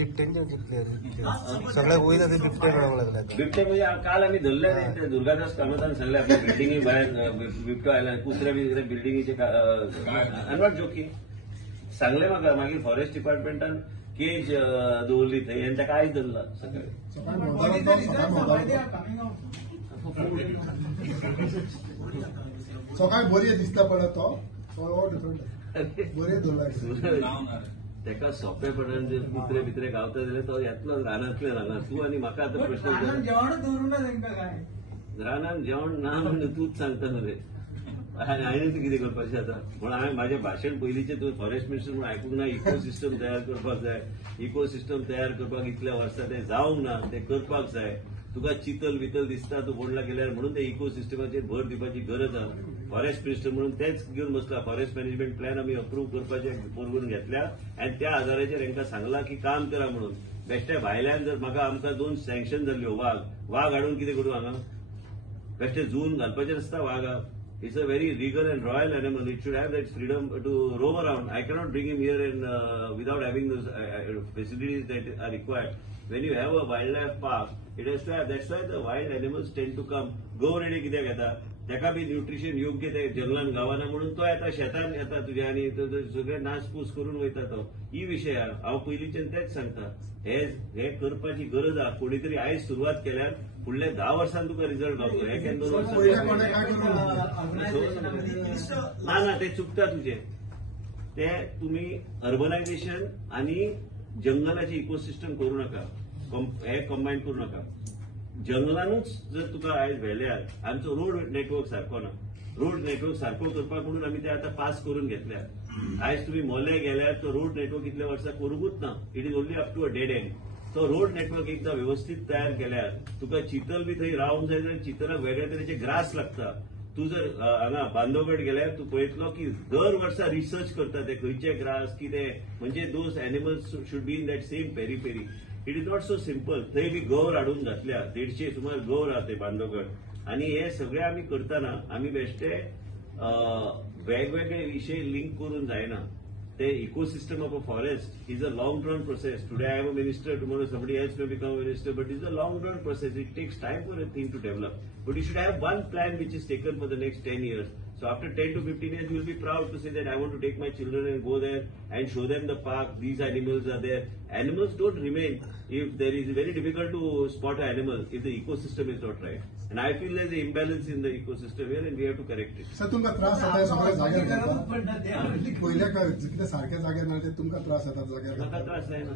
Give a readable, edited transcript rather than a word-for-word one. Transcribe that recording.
बिबट्यांचे जिंकले सगळ्या वयला ते बिबटे मेळोंक लागले. बिबटे म्हणजे काल आम्ही धरले दुर्गादास कामतान सांगले आपल्या बिल्डिंगी भायर बिबटो आयला कुत्रे बी बिल्डिंगीचे आय नॉट जोकिंग सांगले म्हाका. मागीर फॉरेस्ट डिपार्टमेंटान केज दवरली थंय आनी ताका आयज धरला सकाळी. सकाळी बरी दिसता पडला तो बरे धरला. ताका सोंपेपणान जर कुत्रे बित्रे गावता जाल्यार तो येतलो रानांतले रानात. तूं आनी म्हाका आतां प्रश्न रानान जेवण ना म्हणून तूंच सांगता न्हू हांवें कितें करपाचें आतां. म्हण हांवें म्हाजें भाशण पयलींचें तुवें फॉरेस्ट मिनिस्टर म्हूण आयकूंक ना. इकोसिस्टम तयार करपाक जाय. इकोसिस्टम तयार करपाक इतल्या वर्सां तें जावंक ना. तें करपाक जाय. तुका चितल वितल दिसता तूं बोंडला गेल्यार म्हणून ते इकोसिस्टमाचेर भर दिवपाची गरज आसा. फॉरेस्ट मिनिस्टर म्हणून तेच घेवन बसला. फॉरेस्ट मॅनेजमेंट प्लॅन आमी अप्रूव्ह करपाचें परवून घेतल्या आनी त्या आदाराचेर तांकां सांगलां की काम करा म्हणून. बेश्टे भायल्यान जर म्हाका आमकां 2 सँक्शन जाल्ल्यो वाघ हाडून कितें करूं हांगा. बेश्टे झून घालपाचें आसता वाघाक. It's a very regal and royal animal. It should have that freedom to roam around. I cannot bring him here and without having those facilities that are required. When you have a wildlife park, it has to have. That's why the wild animals tend to come. गौरेडे कित्याक येता ताका बी nutrition योग्य ते जंगलान गावना म्हणून तो येता शेतान येता तुज्या आनी सगळे नासपूस करून वयता तो. ही विशय हांव पयलींच्यान तेच सांगता. हे करपाची गरज आहा. कोणी तरी आयज सुरवात केल्यार फुडल्या 10 वर्सांन तुका रिजल्ट गावतलो. 1-2 वर्सां ना ते चुकता तुझे. ते तुम्ही अर्बनायझेशन आणि जंगलाचे इकोसिस्टम करू नका. हे कंबायन करू नका. जंगलानूच जर तुका आयज व्हेल्यार आमचो रोड नेटवर्क सारको ना. रोड नेटवर्क सारको करपाक म्हणून आमी ते आतां पास करून घेतल्या. आयज तुम्ही मोले गेल्यार तो रोड नेटवर्क इतल्या वर्सां करूंकूच ना. It is only up to a dead end. तो रोड नेटवर्क एकदा व्यवस्थित तयार केल्यार तुका चितल बी थंय रावंक जाय जाल्यार चितलाक वेगळ्या तरेचे ग्रास लागता. तूं जर हांगा बांदोगड गेल्यार तूं पळयतलो की दर वर्सा रिसर्च करता ते खंयचे ग्रास कितें म्हणजे those animals should be in that same perry. It is not so simple. थंय बी गौर हाडून घातल्या. 150 सुमार गौर आहा ते बांदोगड. आनी हे सगळे आमी करतना आमी बेश्टे वेगवेगळे विशय लिंक करून जायना. The ecosystem of a forest is a long-run process. Today I am a minister, tomorrow somebody else may become a minister, but it's a long-run process. It takes time for a thing to develop. But you should have one plan which is taken for the next 10 years. So after 10 to 15 years, you will be proud to say that I want to take my children and go there and show them the park. These animals are there. Animals don't remain if there is very difficult to spot an animal if the ecosystem is not right. And I feel there's an imbalance in the ecosystem here and we have to correct it. Sir तुमकां त्रास जाता सगळ्या जाग्यार पयल्या जितले सारक्या जाग्यार ना ते तुमकां त्रास जाता जाग्यार. म्हाका त्रास जायना.